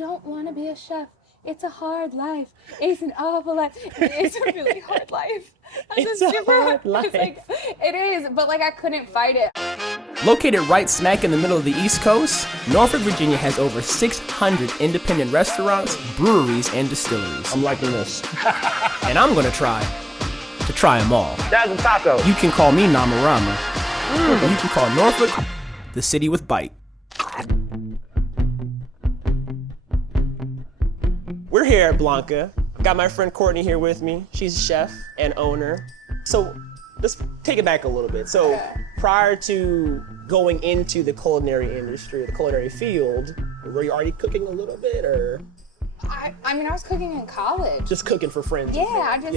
don't want to be a chef. It's a hard life. It's an awful life. It's a really hard life. It's a hard life. It's like, it is, but like I couldn't fight it. Located right smack in the middle of the East Coast, Norfolk, Virginia has over 600 independent restaurants, breweries, and distilleries. I'm liking this. And I'm gonna try them all. That's a taco. You can call me Namarama. Or you can call Norfolk the city with bite. We're here at Blanca. Got my friend Courtney here with me. She's a chef and owner. So let's take it back a little bit. So prior to going into the culinary industry, the culinary field, were you already cooking a little bit, or? I mean, I was cooking in college. Just cooking for friends? Yeah, I just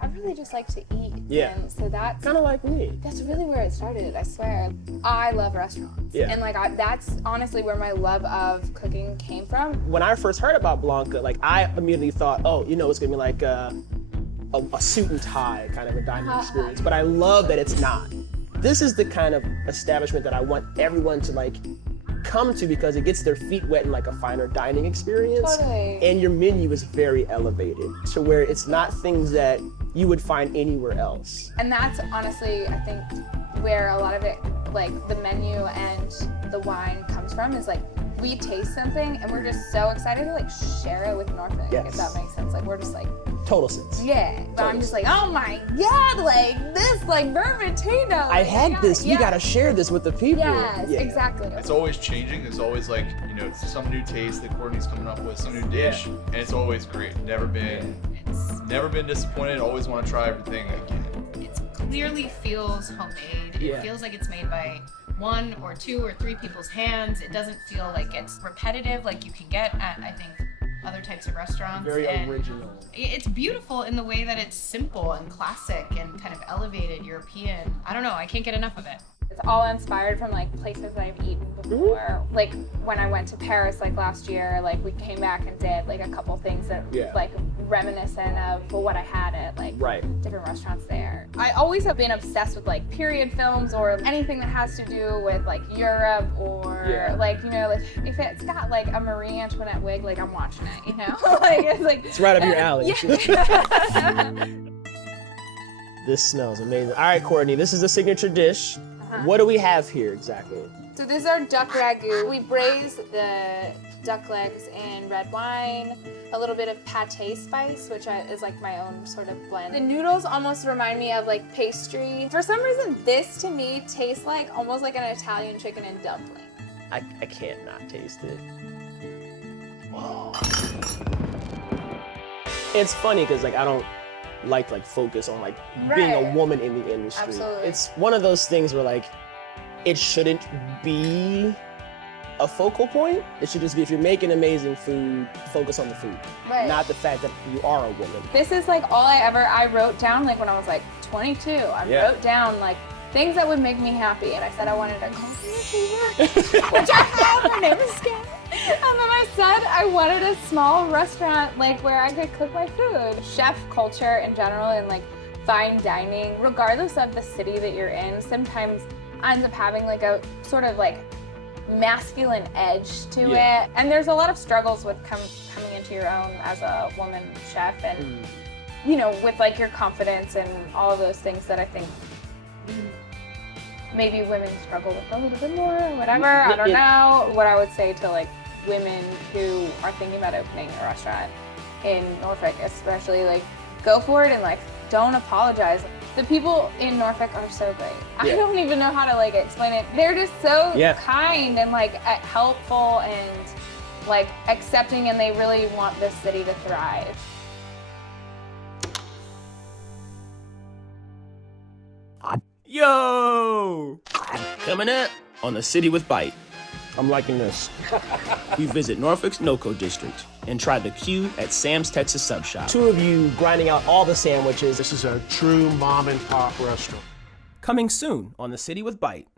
I really just like to eat. Yeah. And so that's kind of like me. That's really where it started, I swear. I love restaurants. Yeah. And that's honestly where my love of cooking came from. When I first heard about Blanca, I immediately thought, oh, it's gonna be like a suit and tie kind of a dining experience. But I love that it's not. This is the kind of establishment that I want everyone to come to, because it gets their feet wet in a finer dining experience. Totally. And your menu is very elevated to where it's not things that you would find anywhere else. And that's honestly, I think, where a lot of it, the menu and the wine comes from, is we taste something and we're just so excited to share it with Norfolk, Yes. if that makes sense. We're just Total sense. yeah, but I'm just oh my God, this, Vermentino. I had this, we gotta share this with the people. Yes, Yeah. exactly. It's always changing. There's always some new taste that Courtney's coming up with, some new dish, and it's always great. Never been disappointed. Always want to try everything again. It clearly feels homemade. It feels like it's made by 1 or 2 or 3 people's hands. It doesn't feel like it's repetitive like you can get at, I think, other types of restaurants. Very and original. It's beautiful in the way that it's simple and classic and kind of elevated European. I don't know, I can't get enough of it. It's all inspired from places that I've eaten before. When I went to Paris last year, we came back and did a couple things that reminiscent of what I had at different restaurants there. I always have been obsessed with period films or anything that has to do with Europe or if it's got a Marie Antoinette wig, I'm watching it, It's right up your alley. Yeah. This smells amazing. All right, Courtney, this is a signature dish. What do we have here exactly? So this is our duck ragu. We braise the duck legs in red wine, a little bit of pate spice, which is my own sort of blend. The noodles almost remind me of pastry. For some reason, this to me tastes almost like an Italian chicken and dumpling. I can't not taste it. Whoa. It's funny because I don't focus on being a woman in the industry. Absolutely. It's one of those things where it shouldn't be a focal point. It should just be, if you're making amazing food, focus on the food, not the fact that you are a woman. This is all I wrote down when I was 22. I wrote down things that would make me happy, and I said I wanted a coffee achiever, which I have. Her name is Scan. And then I said I wanted a small restaurant where I could cook my food. Chef culture in general and fine dining, regardless of the city that you're in, sometimes ends up having a sort of masculine edge to it. And there's a lot of struggles with coming into your own as a woman chef, and with your confidence and all of those things that I think maybe women struggle with a little bit more or whatever. I don't know. What I would say to women who are thinking about opening a restaurant in Norfolk, especially, go for it and don't apologize. The people in Norfolk are so great. I don't even know how to explain it. They're just so kind and helpful and accepting, and they really want this city to thrive. Yo! Coming up on The City with Bite. I'm liking this. We visit Norfolk's NoCo district and try the Q at Sam's Texas Sub Shop. 2 of you grinding out all the sandwiches. This is a true mom and pop restaurant. Coming soon on The City with Bite.